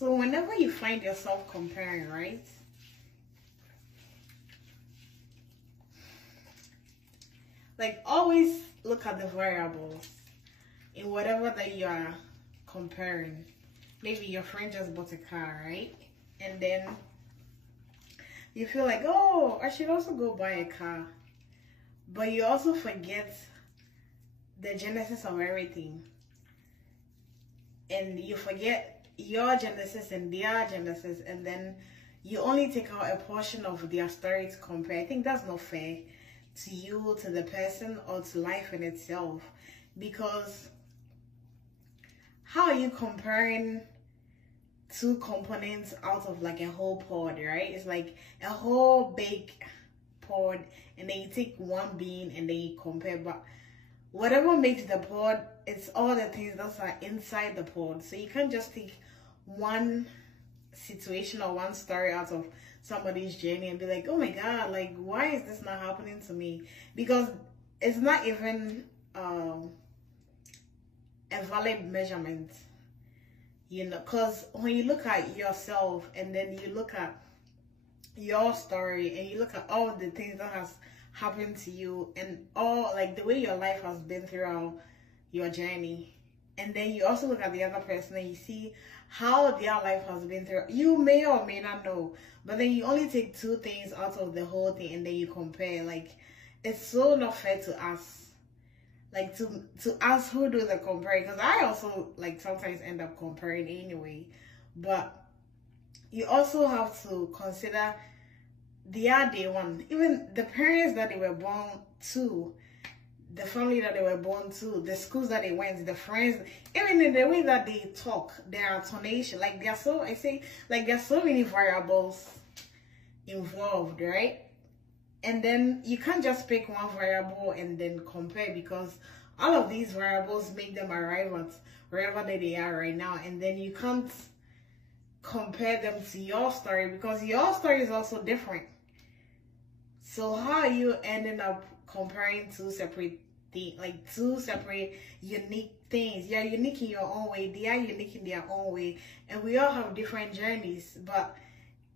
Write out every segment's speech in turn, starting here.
So whenever you find yourself comparing, right? Like always look at the variables in whatever that you are comparing. Maybe your friend just bought a car, right? And then you feel like, oh, I should also go buy a car. But you also forget the genesis of everything. And you forget your genesis and their genesis, and then you only take out a portion of their story to compare. I think that's not fair to you, to the person, or to life in itself. Because how are you comparing two components out of like a whole pod, right? It's like a whole big pod, and then you take one bean and then you compare. But whatever makes the pod, it's all the things that are inside the pod. So you can't just take one situation or one story out of somebody's journey and be like, oh my god, like why is this not happening to me? Because it's not even a valid measurement, you know. Because when you look at yourself and then you look at your story and you look at all the things that has happened to you and all like the way your life has been throughout your journey, and then you also look at the other person and you see how their life has been through, you may or may not know, but then you only take two things out of the whole thing and then you compare. Like, it's so not fair to us, like to us who do the comparing, because I also like sometimes end up comparing anyway. But you also have to consider their day one, even the parents that they were born to, the family that they were born to, the schools that they went, the friends, even in the way that they talk, their tonation, like there's so, I say, like there's so many variables involved, right? And then you can't just pick one variable and then compare, because all of these variables make them arrive at wherever they are right now, and then you can't compare them to your story because your story is also different. So how are you ending up comparing two separate things, like two separate unique things? You're unique in your own way, they are unique in their own way, and we all have different journeys. But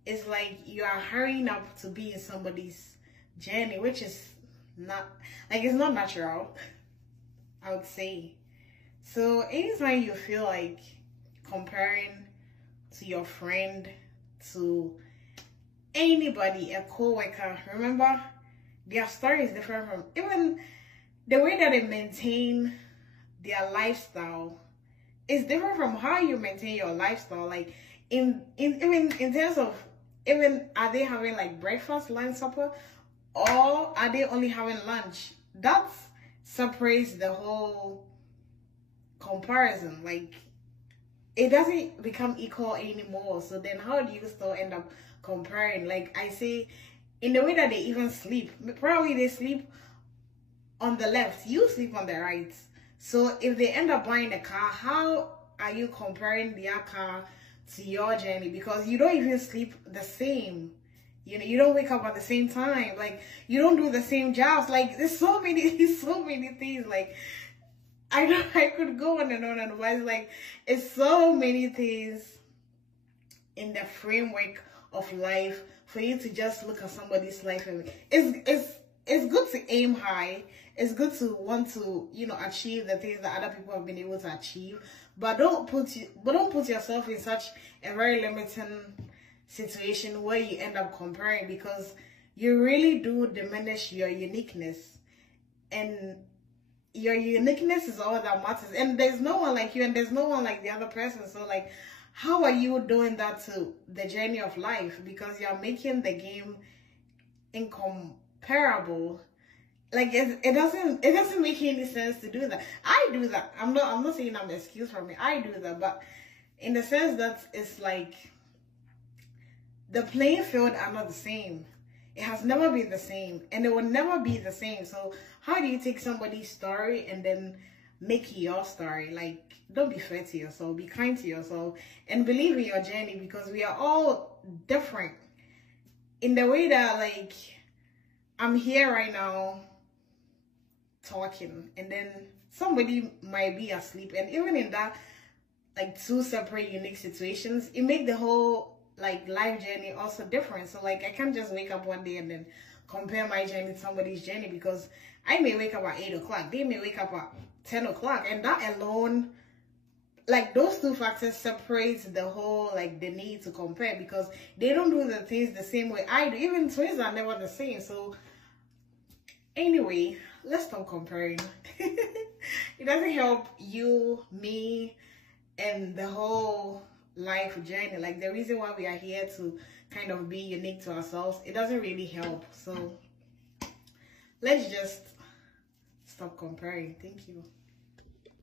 it's like you are hurrying up to be in somebody's journey, which is not, like, it's not natural, I would say. So anytime you feel like comparing to your friend, to anybody, a co-worker, remember their story is different from, even the way that they maintain their lifestyle is different from how you maintain your lifestyle. Like even in terms of, even are they having like breakfast, lunch, supper, or are they only having lunch? That separates the whole comparison. Like, it doesn't become equal anymore. So then how do you still end up comparing? Like I say, in the way that they even sleep, probably they sleep on the left, you sleep on the right. So if they end up buying a car, how are you comparing their car to your journey? Because you don't even sleep the same. You know, you don't wake up at the same time. Like, you don't do the same jobs. Like, there's so many things. Like, I could go on and on and on. It's like, it's so many things in the framework of life for you to just look at somebody's life. And it's good to aim high. It's good to want to, you know, achieve the things that other people have been able to achieve. But don't put yourself in such a very limiting situation where you end up comparing, because you really do diminish your uniqueness, and your uniqueness is all that matters. And there's no one like you, and there's no one like the other person. So like, how are you doing that to the journey of life? Because you're making the game incomparable. Like, it doesn't make any sense to do that. I do that. I'm not saying I'm an excuse for me. I do that, but in the sense that it's like the playing field are not the same. It has never been the same, and it will never be the same. So how do you take somebody's story and then make it your story? Like, don't be fair to yourself. Be kind to yourself and believe in your journey, because we are all different in the way that, like, I'm here right now talking, and then somebody might be asleep, and even in that like two separate unique situations, it make the whole like life journey also different. So like I can't just wake up one day and then compare my journey to somebody's journey, because I may wake up at 8 o'clock, they may wake up at 10 o'clock, and that alone, like those two factors separates the whole like the need to compare, because they don't do the things the same way I do. Even twins are never the same. So anyway, let's stop comparing. It doesn't help you, me, and the whole life journey. Like the reason why we are here to kind of be unique to ourselves, it doesn't really help. So let's just stop comparing. Thank you.